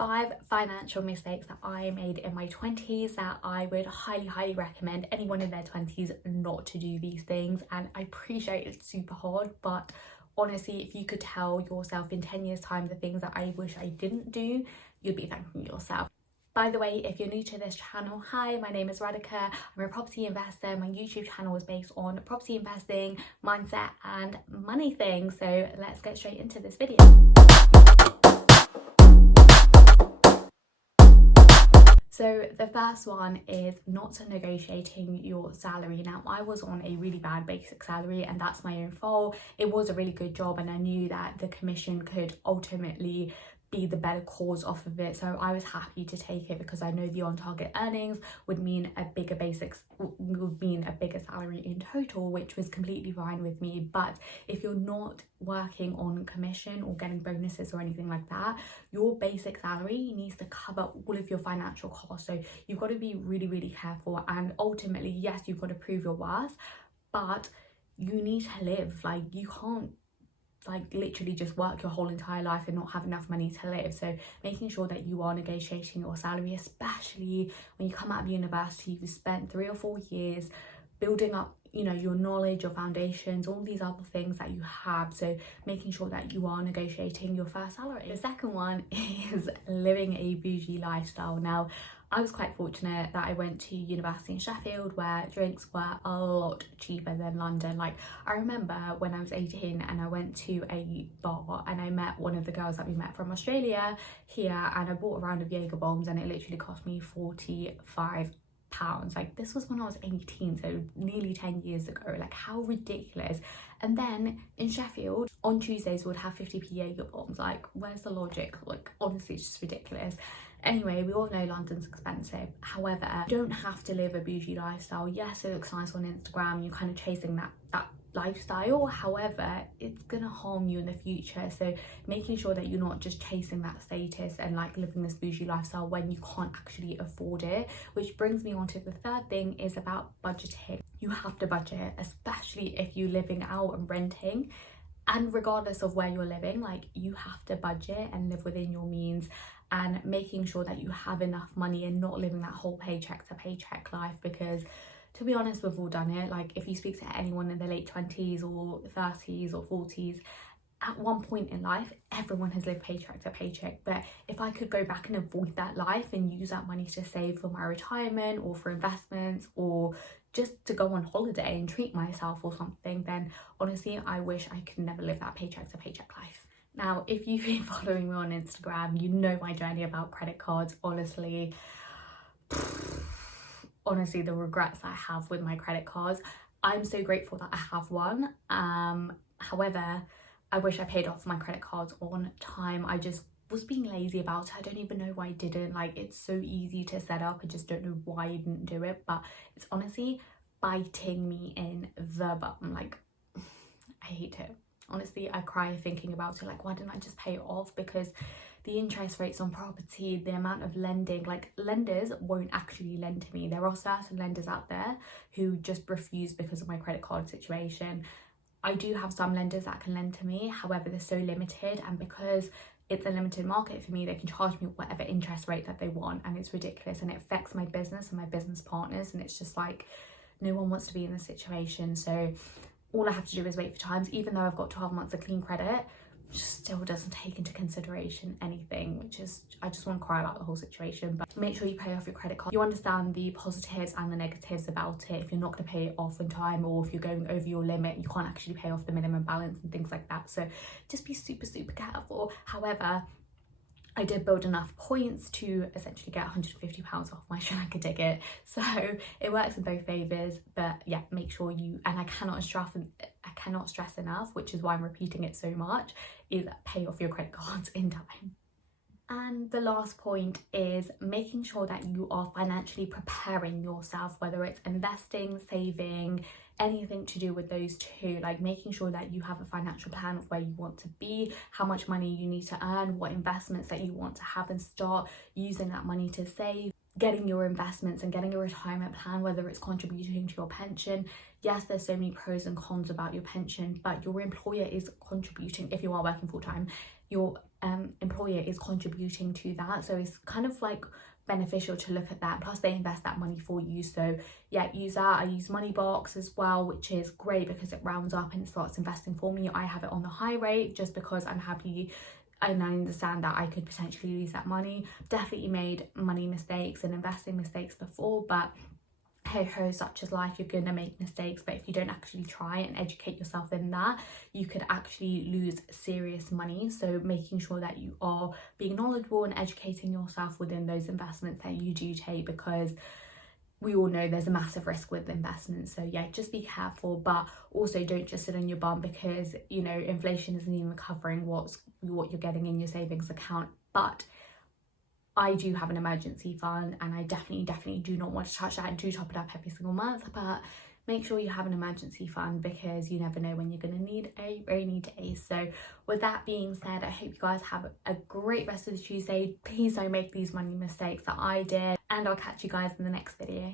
5 financial mistakes that I made in my 20s that I would highly recommend anyone in their 20s not to do these things. And I appreciate it's super hard, but honestly, if you could tell yourself in 10 years time the things that I wish I didn't do, you'd be thanking yourself. By the way, if you're new to this channel, hi, my name is Radhika. I'm a property investor. My YouTube channel is based on property investing, mindset and money things. So let's get straight into this video. So the first one is not negotiating your salary. Now, I was on a really bad basic salary and that's my own fault. It was a really good job and I knew that the commission could ultimately be the better cause off of it, so I was happy to take it because I know the on-target earnings would mean a bigger salary in total, which was completely fine with me. But if you're not working on commission or getting bonuses or anything like that, your basic salary needs to cover all of your financial costs. So you've got to be really careful, and ultimately, yes, you've got to prove your worth, but you need to live. Like, you can't literally just work your whole entire life and not have enough money to live. So making sure that you are negotiating your salary, especially when you come out of university, you've spent 3 or 4 years building up, you know, your knowledge, your foundations, all these other things that you have. So making sure that you are negotiating your first salary. The second one is living a bougie lifestyle. Now, I was quite fortunate that I went to university in Sheffield, where drinks were a lot cheaper than London. Like, I remember when I was 18 and I went to a bar and I met one of the girls that we met from Australia here, and I bought a round of Jaeger bombs and it literally cost me £45. Like, this was when I was 18, so nearly 10 years ago. Like, how ridiculous. And then in Sheffield on Tuesdays we'd have 50p Jaeger bombs. Like, where's the logic? Like, honestly, it's just ridiculous. Anyway, we all know London's expensive. However, you don't have to live a bougie lifestyle. Yes, it looks nice on Instagram, you're kind of chasing that lifestyle. However, it's gonna harm you in the future. So making sure that you're not just chasing that status and like living this bougie lifestyle when you can't actually afford it. Which brings me on to the third thing, is about budgeting. You have to budget, especially if you're living out and renting. And regardless of where you're living, like, you have to budget and live within your means, and making sure that you have enough money and not living that whole paycheck to paycheck life. Because to be honest, we've all done it. Like, if you speak to anyone in their late 20s or 30s or 40s, at one point in life, everyone has lived paycheck to paycheck. But if I could go back and avoid that life and use that money to save for my retirement or for investments or just to go on holiday and treat myself or something, then honestly, I wish I could never live that paycheck to paycheck life. Now, if you've been following me on Instagram, you know my journey about credit cards. Honestly, the regrets I have with my credit cards. I'm so grateful that I have one. However, I wish I paid off my credit cards on time. I just was being lazy about it. I don't even know why I didn't. Like, it's so easy to set up. I just don't know why I didn't do it. But it's honestly biting me in the bum. Like, I hate it. Honestly, I cry thinking about it. Like, why didn't I just pay it off? Because the interest rates on property, the amount of lending, like, lenders won't actually lend to me. There are certain lenders out there who just refuse because of my credit card situation. I do have some lenders that can lend to me. However, they're so limited, and because it's a limited market for me, they can charge me whatever interest rate that they want, and it's ridiculous, and it affects my business and my business partners, and it's just like, no one wants to be in this situation. So all I have to do is wait for times. Even though I've got 12 months of clean credit, just still doesn't take into consideration anything, which is, I just want to cry about the whole situation. But make sure you pay off your credit card. You understand the positives and the negatives about it. If you're not going to pay it off in time, or if you're going over your limit, you can't actually pay off the minimum balance and things like that. So just be super careful. However, I did build enough points to essentially get £150 off my Sri Lanka ticket, so it works in both favours. But yeah, make sure you, and I cannot stress enough, which is why I'm repeating it so much, is pay off your credit cards in time. And the last point is making sure that you are financially preparing yourself, whether it's investing, saving, anything to do with those two. Like, making sure that you have a financial plan of where you want to be, how much money you need to earn, what investments that you want to have, and start using that money to save, getting your investments and getting a retirement plan, whether it's contributing to your pension. Yes, there's so many pros and cons about your pension, but your employer is contributing. If you are working full-time, your employer is contributing to that. So it's kind of like beneficial to look at that. Plus they invest that money for you. So yeah, use that. I use Moneybox as well, which is great because it rounds up and it starts investing for me. I have it on the high rate just because I'm happy and I understand that I could potentially lose that money. Definitely made money mistakes and investing mistakes before, but hey ho, such is life. You're gonna make mistakes, but if you don't actually try and educate yourself in that, you could actually lose serious money. So making sure that you are being knowledgeable and educating yourself within those investments that you do take, because we all know there's a massive risk with investments. So yeah, just be careful, but also don't just sit on your bum, because you know inflation isn't even covering what you're getting in your savings account. But I do have an emergency fund, and I definitely do not want to touch that and do top it up every single month. But make sure you have an emergency fund, because you never know when you're going to need a rainy day. So with that being said, I hope you guys have a great rest of the Tuesday. Please don't make these money mistakes that I did, and I'll catch you guys in the next video.